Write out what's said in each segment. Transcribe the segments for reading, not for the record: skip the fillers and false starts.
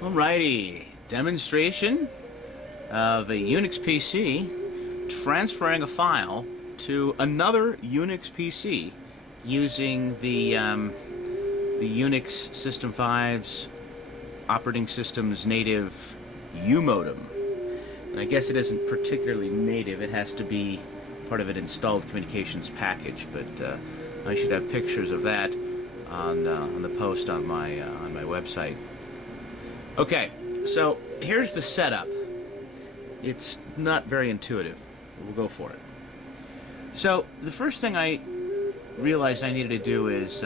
Alrighty, demonstration of a Unix PC transferring a file to another Unix PC using the Unix System 5's operating system's native UMODEM. And I guess it isn't particularly native, it has to be part of an installed communications package, but I should have pictures of that on the post on my website. Okay, so here's the setup. It's not very intuitive. We'll go for it. So the first thing I realized I needed to do is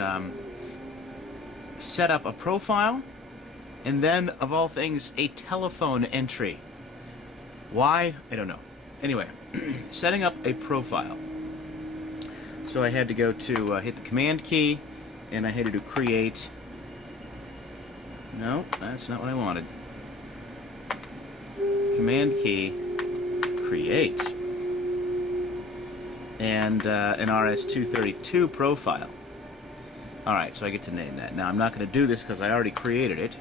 set up a profile, and then, of all things, a telephone entry. Why? I don't know. Anyway, setting up a profile. So I had to go to hit the command key, and I had to do create. No, that's not what I wanted. Command key, create, and an RS-232 profile. Alright, so I get to name that. Now I'm not going to do this because I already created it.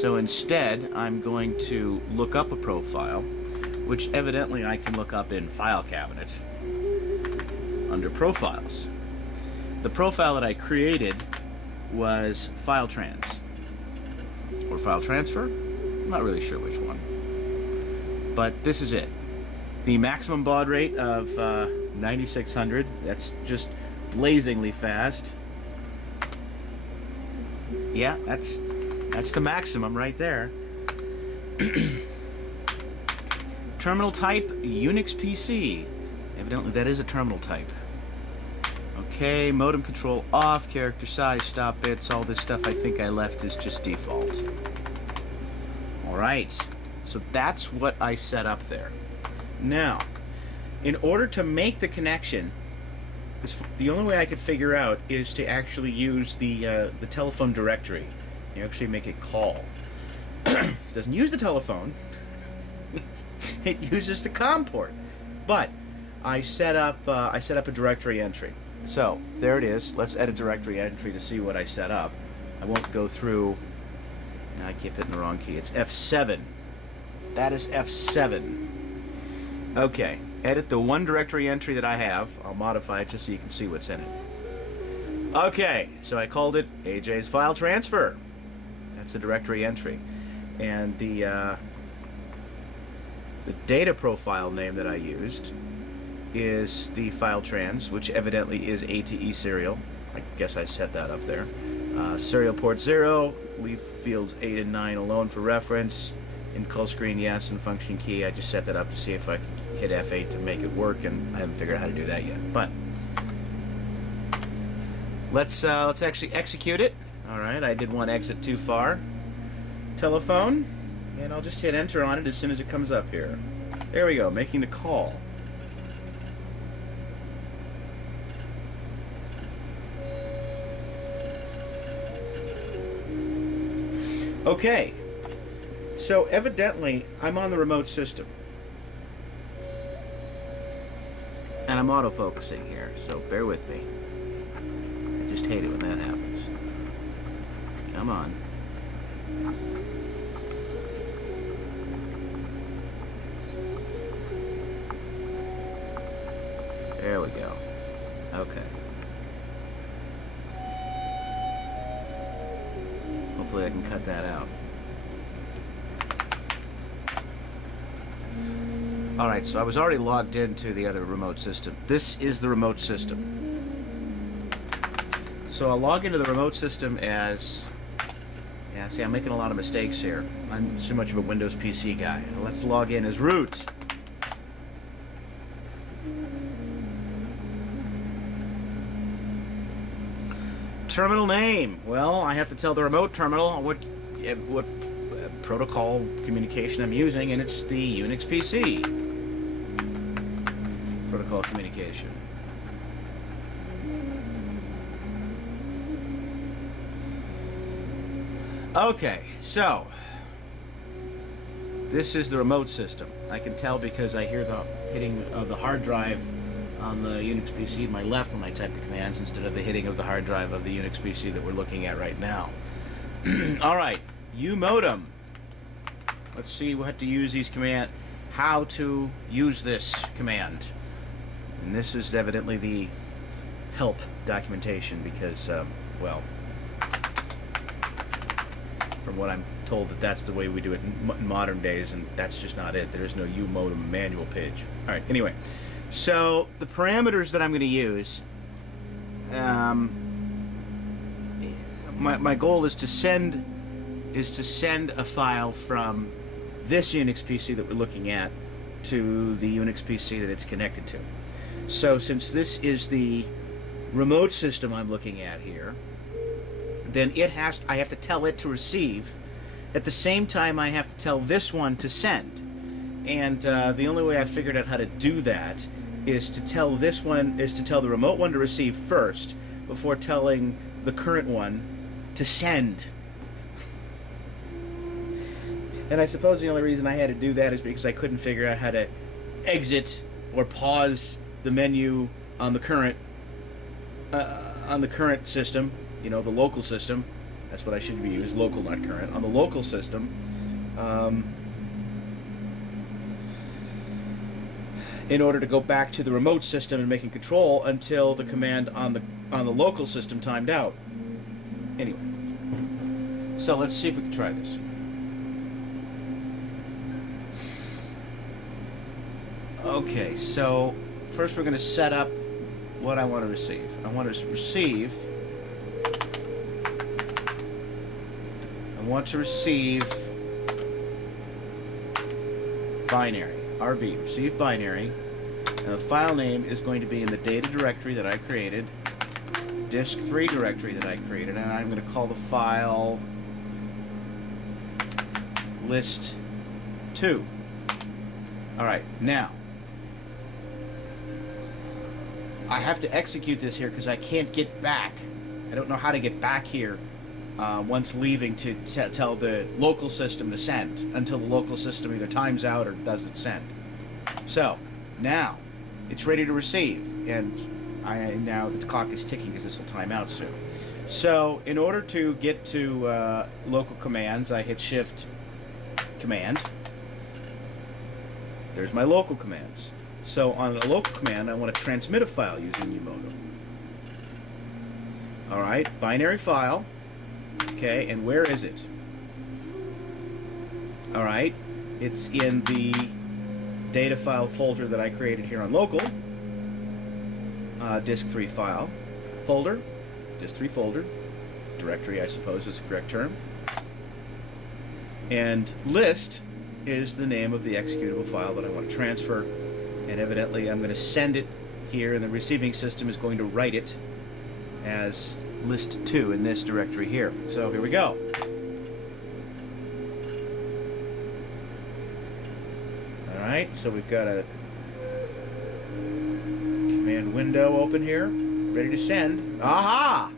So instead, I'm going to look up a profile, which evidently I can look up in File Cabinet under Profiles. The profile that I created was File Trans. Or File Transfer? I'm not really sure which one. But this is it. The maximum baud rate of 9600. That's just blazingly fast. Yeah, that's the maximum right there. Terminal type, Unix PC. Evidently that is a terminal type. Okay, modem control off, character size, stop bits, all this stuff I think I left is just default. Alright, so that's what I set up there. Now, in order to make the connection, the only way I could figure out is to actually use the telephone directory. You actually make a call. Doesn't use the telephone. It uses the COM port. But I set up a directory entry. So there it is. Let's edit directory entry to see what I set up. I won't go through. I keep hitting the wrong key. It's F7. That is F7. Okay. Edit the one directory entry that I have. I'll modify it just so you can see what's in it. Okay. So I called it AJ's File Transfer. That's the directory entry. And the data profile name that I used is the file trans, which evidently is ATE serial. I guess I set that up there. Serial port 0, leave fields 8 and 9 alone for reference. In call screen, yes, and function key. I just set that up to see if I could hit F8 to make it work, and I haven't figured out how to do that yet. But let's actually execute it. All right, I did one exit too far. Telephone, and I'll just hit enter on it as soon as it comes up here. There we go, making the call. Okay, so evidently I'm on the remote system. And I'm autofocusing here, so bear with me. I just hate it when that happens. Come on. There we go. Okay. Hopefully I can cut that out. Alright, so I was already logged into the other remote system. This is the remote system. So I'll log into the remote system as... Yeah, see, I'm making a lot of mistakes here. I'm too much of a Windows PC guy. Let's log in as root. Terminal name. Well, I have to tell the remote terminal what protocol communication I'm using, and it's the Unix PC protocol communication. Okay, so this is the remote system. I can tell because I hear the hitting of the hard drive on the Unix PC to my left when I type the commands instead of the hitting of the hard drive of the Unix PC that we're looking at right now. Alright, UMODEM. Let's see what to use these command, how to use this command. And this is evidently the help documentation because, well, from what I'm told that's the way we do it in modern days, and that's just not it. There is no UMODEM manual page. All right, anyway, so the parameters that I'm going to use, my goal is to send a file from this Unix PC that we're looking at to the Unix PC that it's connected to. So since this is the remote system I'm looking at here, then I have to tell it to receive. At the same time, I have to tell this one to send. And the only way I figured out how to do that is to tell the remote one to receive first before telling the current one to send. And I suppose the only reason I had to do that is because I couldn't figure out how to exit or pause the menu on the current system, you know, the local system. That's what I should be using, local, not current. On the local system, in order to go back to the remote system and making control until the command on the local system timed out. Anyway, so let's see if we can try this. Okay, so first we're going to set up what I want to receive. I want to receive binary, RB, receive binary. And the file name is going to be in the data directory that I created, disk 3 directory that I created, and I'm going to call the file list2. Alright, now I have to execute this here because I can't get back. I don't know how to get back here once leaving to tell the local system to send until the local system either times out or doesn't send. So now it's ready to receive, and now the clock is ticking because this will time out soon. So in order to get to local commands, I hit Shift Command. There's my local commands. So on a local command, I want to transmit a file using UMODEM. Alright, binary file. Okay, and where is it? Alright, it's in the data file folder that I created here on local. Disk 3 file folder. Disk 3 folder. Directory, I suppose, is the correct term. And list is the name of the executable file that I want to transfer. And evidently I'm going to send it here, and the receiving system is going to write it as list2 in this directory here. So here we go. Alright, so we've got a command window open here, ready to send. Aha!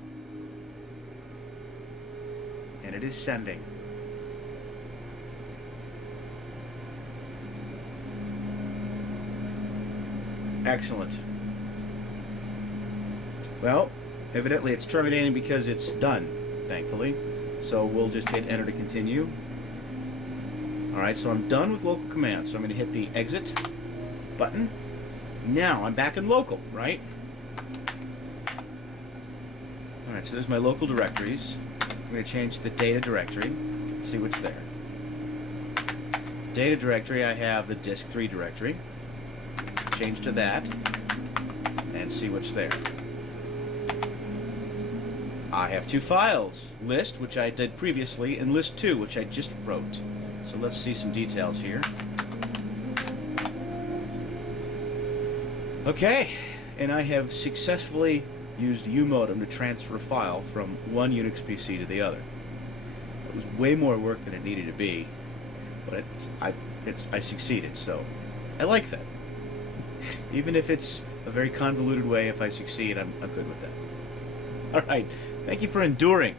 And it is sending. Excellent. Well, evidently it's terminating because it's done, thankfully. So we'll just hit enter to continue. Alright, so I'm done with local commands. So I'm going to hit the exit button. Now I'm back in local, right? Alright, so there's my local directories. I'm going to change the data directory. See what's there. Data directory, I have the disk 3 directory. Change to that and see what's there. I have 2 files, list, which I did previously, and list2, which I just wrote. So let's see some details here. Okay, and I have successfully used UMODEM to transfer a file from one Unix PC to the other. It was way more work than it needed to be, but I succeeded, so I like that. Even if it's a very convoluted way, if I succeed, I'm good with that. Alright, thank you for enduring.